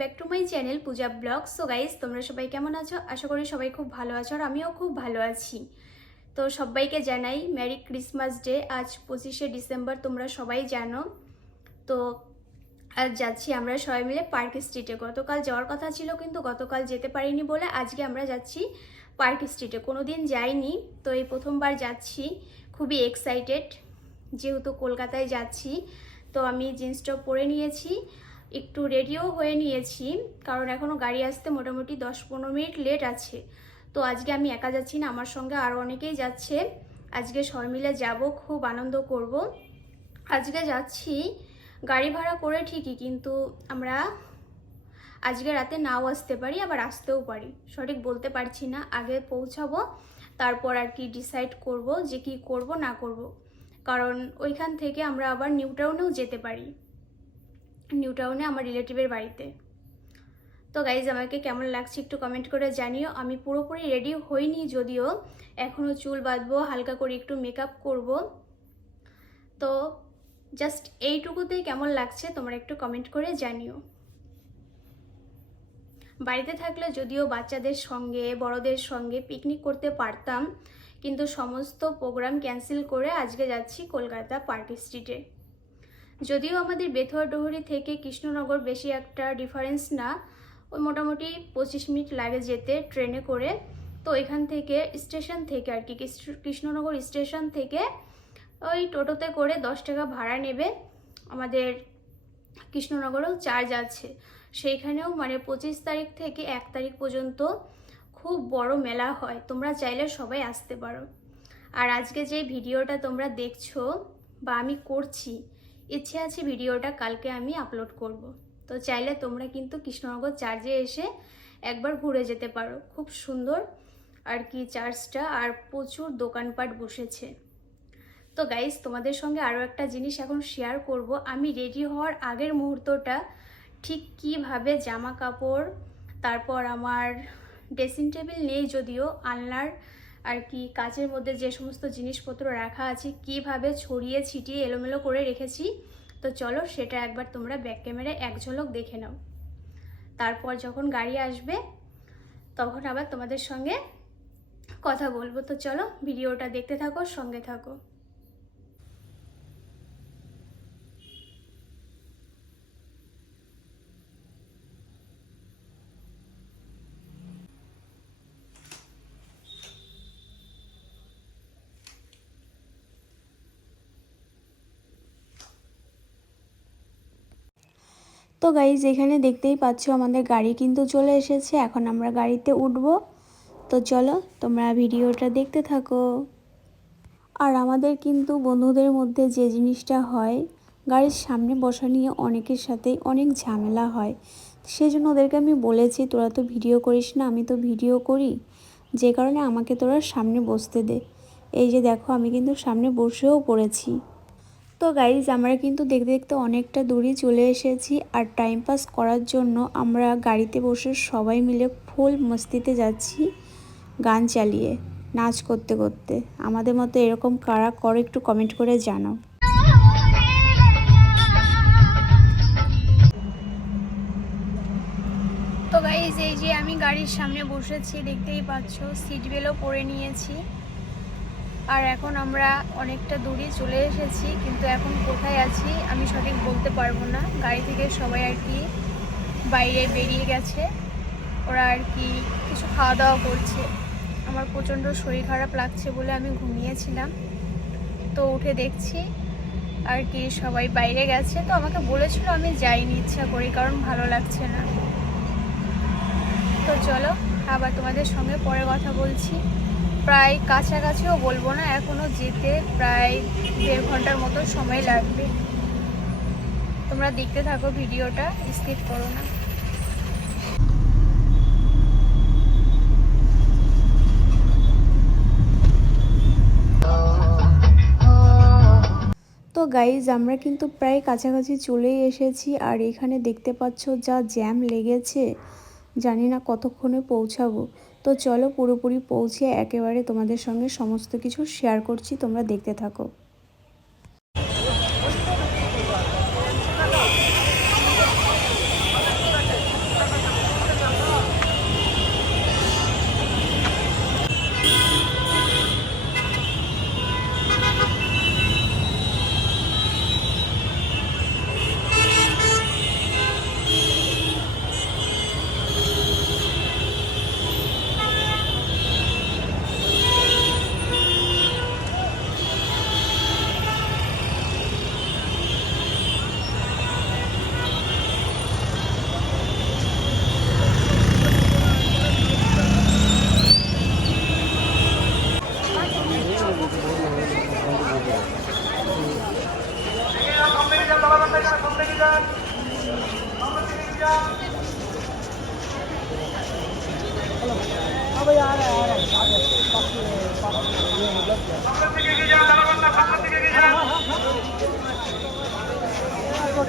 Back to my channel Puja blog so guys তোমরা সবাই কেমন আছো? আশা করি সবাই খুব ভালো আছো আর আমিও খুব ভালো আছি। তো সবাইকে জানাই ম্যারি ক্রিসমাস ডে আজ পঁচিশে ডিসেম্বর, তোমরা সবাই জানো। তো আজ যাচ্ছি আমরা সবাই মিলে পার্ক স্ট্রিটে গতকাল যাওয়ার কথা ছিল, কিন্তু গতকাল যেতে পারিনি বলে আজকে আমরা যাচ্ছি পার্ক স্ট্রিটে কোনো দিন যাইনি, তো এই প্রথমবার যাচ্ছি। খুবই এক্সাইটেড যেহেতু কলকাতায় যাচ্ছি, তো আমি জিন্স টপ পরে নিয়েছি। একটু রেডিও হয়ে নিয়েছি, কারণ এখনও গাড়ি আসতে মোটামুটি দশ পনেরো মিনিট লেট আছে। তো আজকে আমি একা যাচ্ছি না, আমার সঙ্গে আরও অনেকেই যাচ্ছে। আজকে সবাই মিলে যাব, খুব আনন্দ করব। আজকে যাচ্ছি গাড়ি ভাড়া করে ঠিকই, কিন্তু আমরা আজকে রাতে নাও আসতে পারি, আবার আসতেও পারি। সঠিক বলতে পারছি না, আগে পৌঁছাবো, তারপর আর কি ডিসাইড করব যে কি করব, না করব। কারণ ওইখান থেকে আমরা আবার নিউ টাউনেও যেতে পারি। নিউ টাউনে আমার রিলেটিভের বাড়িতে। তো গাইজ আমাকে কেমন লাগছে একটু কমেন্ট করে জানিও। আমি পুরোপুরি রেডি হইনি যদিও। এখনও চুল বাঁধবো, হালকা করে একটু মেকআপ করব। তো জাস্ট এইটুকুতেই কেমন লাগছে তোমরা একটু কমেন্ট করে জানিও। বাড়িতে থাকলে যদিও বাচ্চাদের সঙ্গে, বড়দের সঙ্গে পিকনিক করতে পারতাম। কিন্তু সমস্ত প্রোগ্রাম ক্যান্সেল করে আজকে যাচ্ছি কলকাতা পার্টি স্ট্রিটে যদিও আমাদের বেথুয়া ডুহুরি থেকে কৃষ্ণনগর বেশি একটা ডিফারেন্স না, ওই মোটামুটি পঁচিশ মিনিট লাগে যেতে ট্রেনে করে। তো এখান থেকে স্টেশন থেকে আর কি কৃষ্ণনগর স্টেশন থেকে ওই টোটোতে করে দশ টাকা ভাড়া নেবে আমাদের কৃষ্ণনগরেও চার্জ আছে। সেইখানেও মানে পঁচিশ তারিখ থেকে এক তারিখ পর্যন্ত খুব বড় মেলা হয়, তোমরা চাইলে সবাই আসতে পারো। আর আজকে যে ভিডিওটা তোমরা দেখছ বা আমি করছি ইচ্ছে আছে ভিডিওটা কালকে আমি আপলোড করব। তো চাইলে তোমরা কিন্তু কৃষ্ণনগর চার্জে এসে একবার ঘুরে যেতে পারো। খুব সুন্দর আর কি চার্জটা আর প্রচুর দোকানপাট বসেছে। তো গাইজ তোমাদের সঙ্গে আরও একটা জিনিস এখন শেয়ার করব। আমি রেডি হওয়ার আগের মুহূর্তটা ঠিক কীভাবে জামা কাপড়, তারপর আমার ড্রেসিং টেবিল নেই যদিও, আলনার আর কি কাচের মধ্যে যে সমস্ত জিনিসপত্র রাখা আছে, কীভাবে ছড়িয়ে ছিটিয়ে এলোমেলো করে রেখেছি, তো চলো সেটা একবার তোমরা ব্যাক ক্যামেরায় এক ঝলক দেখে নাও। তারপর যখন গাড়ি আসবে, তখন আবার তোমাদের সঙ্গে কথা বলব। তো চলো, ভিডিওটা দেখতে থাকো, সঙ্গে থাকো। তো গাইজ এখানে দেখতেই পাচ্ছ আমাদের গাড়ি কিন্তু চলে এসেছে। এখন আমরা গাড়িতে উঠব। তো চলো, তোমরা ভিডিওটা দেখতে থাকো। আর আমাদের কিন্তু বন্ধুদের মধ্যে যে জিনিসটা হয়, গাড়ির সামনে বসা নিয়ে অনেকের সাথেই অনেক ঝামেলা হয়। সেই জন্য ওদেরকে আমি বলেছি, তোরা তো ভিডিও করিস না, আমি তো ভিডিও করি। যে কারণে আমাকে তোরা সামনে বসতে দে। এই যে দেখো, আমি কিন্তু সামনে বসেও পড়েছি। তো গাইজ আমরা কিন্তু দেখতে দেখতে অনেকটা দূরে চলে এসেছি আর টাইম পাস করার জন্য আমরা গাড়িতে বসে সবাই মিলে ফুল মস্তিতে যাচ্ছি গান চালিয়ে, নাচ করতে করতে। আমাদের মতো এরকম কারা করে একটু কমেন্ট করে জানাও। তো গাইজ এই যে আমি গাড়ির সামনে বসেছি, দেখতেই পাচ্ছ সিট বেলও পরে নিয়েছি। আর এখন আমরা অনেকটা দূরে চলে এসেছি, কিন্তু এখন কোথায় আছি আমি সঠিক বলতে পারব না। গাড়ি থেকে সবাই আর কি বাইরে বেরিয়ে গেছে। ওরা আর কি কিছু খাওয়া দাওয়া করছে। আমার প্রচণ্ড শরীর খারাপ লাগছে বলে আমি ঘুমিয়েছিলাম। তো উঠে দেখছি আর কি সবাই বাইরে গেছে। তো আমাকে বলেছিল আমি যাইনি, ইচ্ছা করি, কারণ ভালো লাগছে না। তো চলো, আবার তোমাদের সঙ্গে পরে কথা বলছি। প্রায় কাছাকাছিও বলব না এখনও যেতে প্রায় দেড় ঘণ্টার মতো সময় লাগবে। তোমরা দেখতে থাকো ভিডিওটা, স্কিপ করো না। তো গাইজ আমরা কিন্তু প্রায় কাছাকাছি চলেই এসেছি, আর এখানে দেখতে পাচ্ছ যা জ্যাম লেগেছে। জানি না কতক্ষণে পৌঁছাবো। তো চলো পুরোপুরি পৌঁছে একেবারে তোমাদের সঙ্গে সমস্ত কিছু শেয়ার করছি, তোমরা দেখতে থাকো।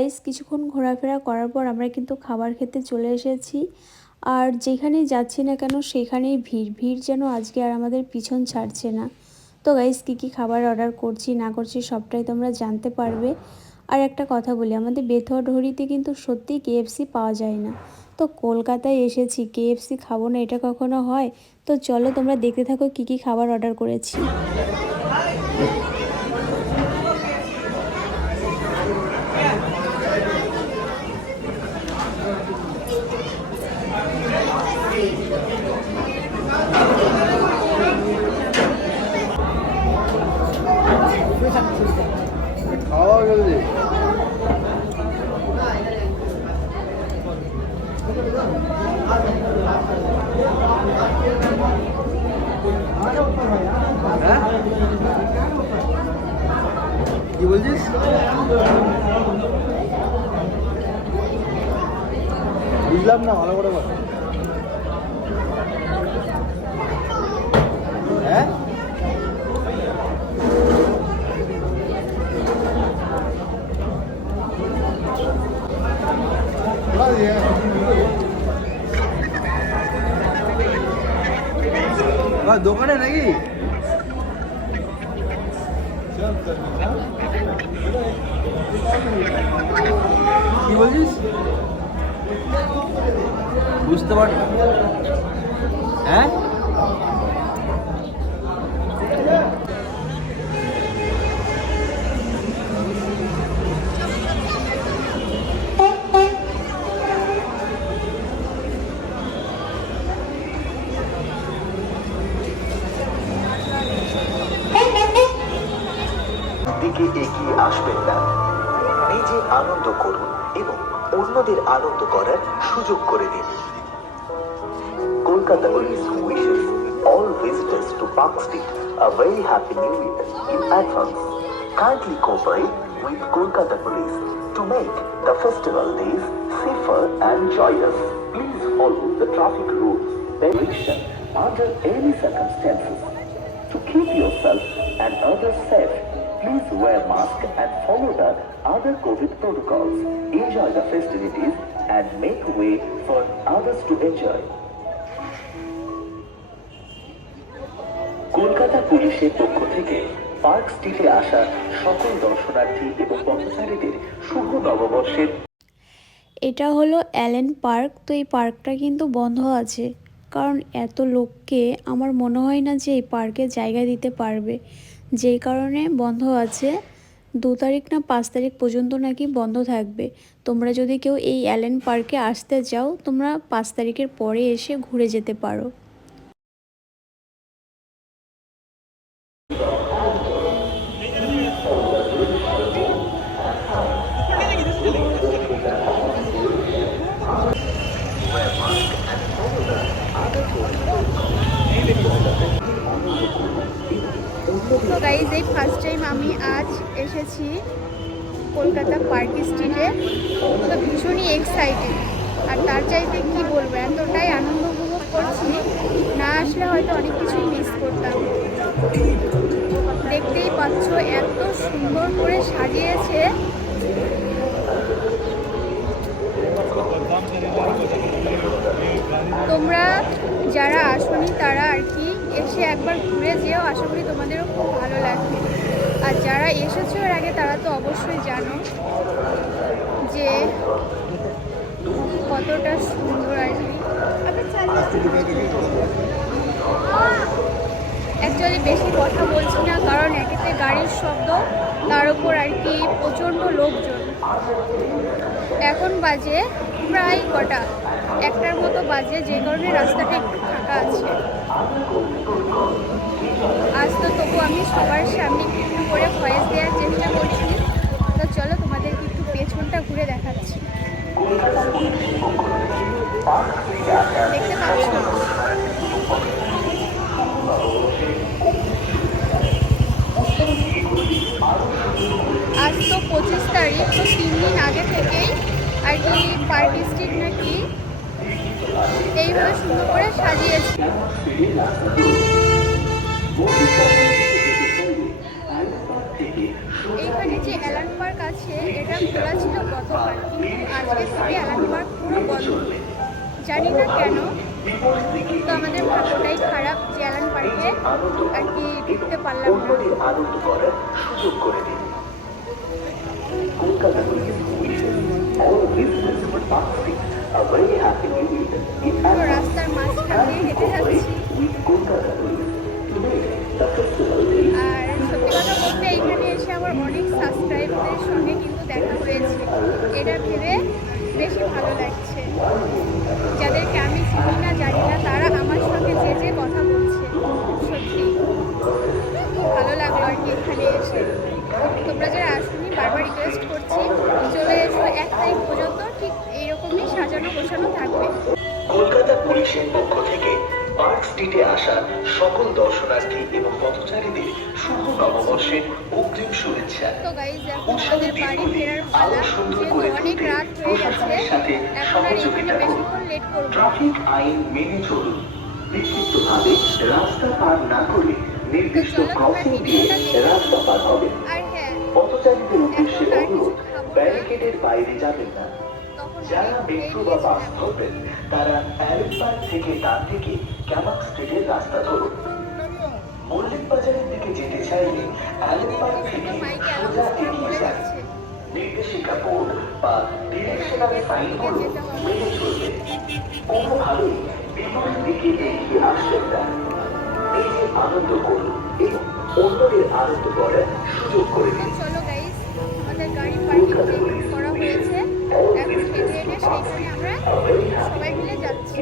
গাইস কিছুক্ষণ ঘোরাফেরা করার পর আমরা কিন্তু খাবার খেতে চলে এসেছি। আর যেখানে যাচ্ছি না কেন, সেখানেই ভিড়। ভিড় যেন আজকে আর আমাদের পিছন ছাড়ছে না। তো গাইস কী কী খাবার অর্ডার করছি, না করছি, সবটাই তোমরা জানতে পারবে। আর একটা কথা বলি, আমাদের বেথুয়া ডহরিতে কিন্তু সত্যি কেএফসি পাওয়া যায় না। তো কলকাতায় এসেছি কেএফসি খাব না, এটা কখনো হয়? তো চলো তোমরা দেখতে থাকো কী কী খাবার অর্ডার করেছি খাওয়া জলদি হ্যাঁ? কি বলছিস? বুঝলাম না ভালো করে বল। দোকানে নাকি? কি বলছিস? বুঝতে পার হ্যাঁ? দিকে এগিয়ে আসবেন না নিজে আনন্দ করুন এবং অন্যদের আনন্দ করার সুযোগ করে দিন Kolkata police wishes all visitors to Park Street a very happy new year in advance. Kindly cooperate with Kolkata Police to make the festival days safer and joyous. Please follow the traffic rules, direction under any circumstances. To keep yourself and others safe, please wear mask and follow the other COVID protocols. Enjoy the festivities and make way for others to enjoy. Kolkata পুলিশের পক্ষ থেকে park স্ট্রিটে আসা সকল দর্শনার্থী এবং পথচারীদের শুভ নববর্ষের এটা হলো অ্যালেন পার্ক তো এই পার্কটা কিন্তু বন্ধ আছে কারণ এত লোককে আমার মনে হয় না যে এই পার্কে জায়গা দিতে পারবে যেই কারণে বন্ধ আছে, দু তারিখ না পাঁচ তারিখ পর্যন্ত নাকি বন্ধ থাকবে। তোমরা যদি কেউ এই অ্যালেন পার্কে আসতে চাও, তোমরা পাঁচ তারিখের পরে এসে ঘুরে যেতে পারো। এত সুন্দর করে সাজিয়েছে। তোমরা যারা আসনি তারা আর কি এসে একবার ঘুরে যেও। আশা করি তোমাদেরও খুব ভালো লাগবে। আর যারা এসেছ এর আগে তারা তো অবশ্যই জানো যে কতটা সুন্দর আর কি। অ্যাকচুয়ালি বেশি কথা বলছি না, কারণ একেতে গাড়ির শব্দ, তার উপর আর কি প্রচণ্ড লোকজন। এখন বাজে প্রায় কটা, একটার মতো বাজে, যে কারণে রাস্তাটা একটু ফাঁকা আছে। আজ তো তবু আমি সবার সামনে একটু করে ভয়েস দেওয়ার চেষ্টা করছি। তো চলো তোমাদেরকে একটু পেছনটা ঘুরে দেখাচ্ছি। দেখতে পাচ্ছ? তো পঁচিশ তারিখ, তো তিন দিন আগে থেকেই আর কি পার্টি স্ট্রিট নাকি এইভাবে সুন্দর করে সাজিয়েছে। এইখানে যে অ্যালান পার্ক আছে, এটা খোলা ছিল গতকাল, কিন্তু আজকে থেকে অ্যালান পার্ক পুরো বন্ধ। জানি না কেন, তো আমাদের ভাগ্যটাই খারাপ যে অ্যালান পার্কে আর কি ঢুকতে পারলাম না। রাস্তার মাঝখান হেঁটে যাচ্ছি আর সত্যি কথা বলতে এখানে এসে আমার অনেক সাবস্ক্রাইবারদের সঙ্গে কিন্তু দেখা হয়েছে এটা ভেবে বেশি ভালো লাগছে যাদেরকে আমি চিনি না জানি না তারা আমার সঙ্গে যে যে কথা বলছে সত্যি খুব ভালো লাগল আর কি এখানে এসে। তোমরা যারা আসুনি বারবার করছি চলে এসো এক তারিখ পর্যন্ত ঠিক এইরকমই সাজানো গোছানো থাকবে। কলকাতা পুলিশের পক্ষ থেকে পার্ক স্ট্রিটে আসা সকল দর্শনার্থী এবং পথচারীদের শুভ নববর্ষের অগ্রিম শুভেচ্ছা। তো গাইজ এখন আমাদের বাড়ি ফেরার পালা অনেক রাত হয়ে গেছে এখন আর এখানে বেশিক্ষণ লেট করব ট্রাফিক আইন মেনে চলুন। বিক্ষিপ্তভাবে রাস্তা পার না করে নির্দিষ্ট ক্রসিং দিয়ে রাস্তা পার হবে। ব্যারিকেডের বাইরে যাবেন না। যারা মেট্রো বা বাস ধরবেন তারা অ্যালেন পার্ক থেকে ডান দিকে ক্যামাক স্ট্রিটের রাস্তা ধরুন। মল্লিক বাজারের দিকে যেতে চাইলে অ্যালেন পার্ক থেকে সোজা এগিয়ে যান। নির্দেশিকা বোর্ড বা ডিরেকশনাল সাইনগুলো মেনে চলবে। কোনোভাবেই বিপরীত দিকে এগিয়ে আসবেন না। নিজে আনন্দ করুন এবং অন্যদের আনন্দ করার সুযোগ করে দিন। চলো গাইজ আমাদের গাড়ি এখন হেঁটে সেইখানে আমরা সবাই মিলে যাচ্ছি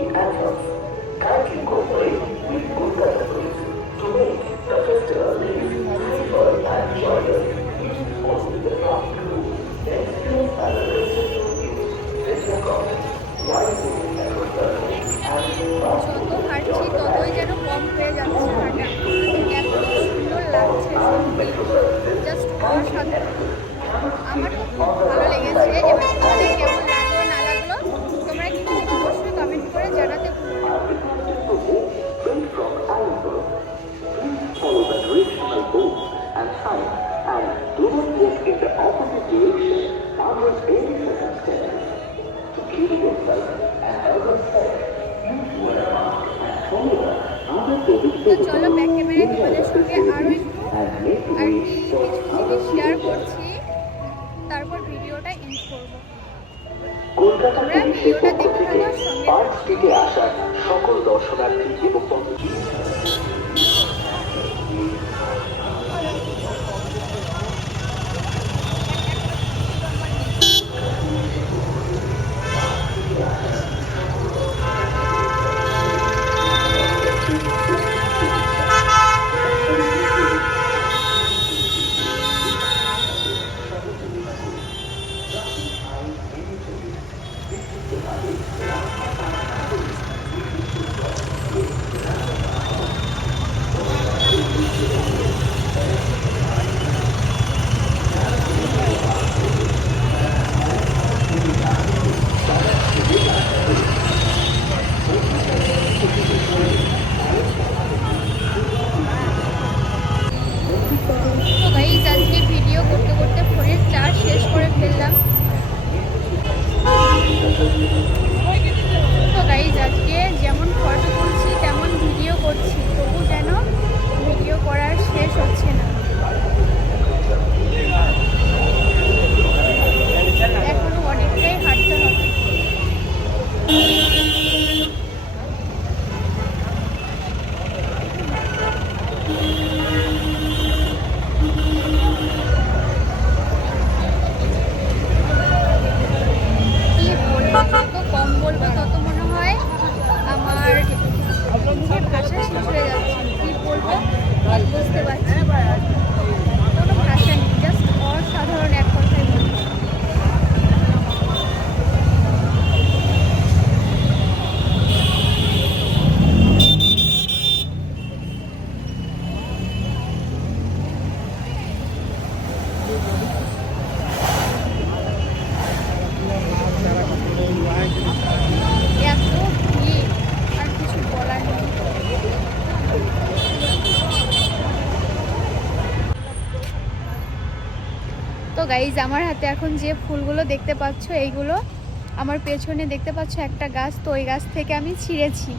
যত হাঁটছি ততই যেন কম হয়ে যাচ্ছে হাঁটা এত সুন্দর লাগছে জাস্ট অসাধারণ আমার খুব ভালো লেগেছে এবার তোমাদের কেমন লাগল না লাগল তোমরা কিন্তু অবশ্যই কমেন্ট করে জানাতে চলো ব্যাক তোমাদের সঙ্গে আরও একটু আর কি কিছু জিনিস শেয়ার করছি তারপর ভিডিওটা এন্ড করব। তোমরা ভিডিওটা দেখে থেকে সঙ্গে আসা সকল দর্শনার্থী এবং বুঝতে পারছি কোনো ভাষা নেই জাস্ট অসাধারণ এক কথায় বলি এত ভিড় আর কিছু বলার নেই তো গাইজ আমার হাতে এখন যে ফুলগুলো দেখতে পাচ্ছ, এইগুলো আমার পেছনে দেখতে পাচ্ছ একটা গাছ, তো ওই গাছ থেকে আমি ছিঁড়েছি।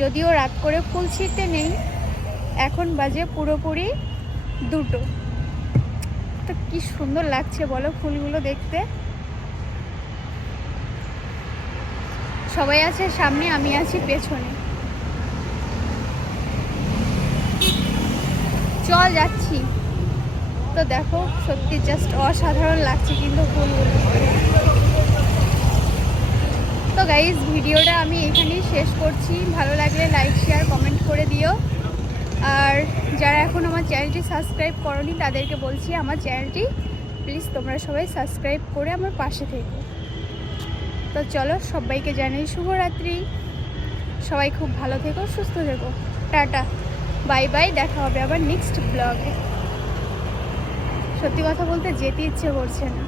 যদিও রাত করে ফুল ছিঁড়তে নেই, এখন বাজে পুরোপুরি দুটো। তো কি সুন্দর লাগছে, বলো ফুলগুলো দেখতে। সবাই আছে সামনে, আমি আছি পেছনে। চল যাচ্ছি। তো দেখো, সত্যি জাস্ট অসাধারণ লাগছে কিন্তু ফুলগুলো। তো গাইজ ভিডিওটা আমি এখানেই শেষ করছি। ভালো লাগলে লাইক শেয়ার কমেন্ট করে দিও। আর যারা এখন আমার চ্যানেলটি সাবস্ক্রাইব করনি, তাদেরকে বলছি আমার চ্যানেলটি প্লিজ তোমরা সবাই সাবস্ক্রাইব করে আমার পাশে থেকো। তো চলো, সবাইকে জানাই শুভরাত্রি। সবাই খুব ভালো থেকো, সুস্থ থেকো। টাটা। বাই বাই, দেখা হবে আবার নেক্সট ব্লগে সত্যি কথা বলতে যেতে ইচ্ছে করছে না।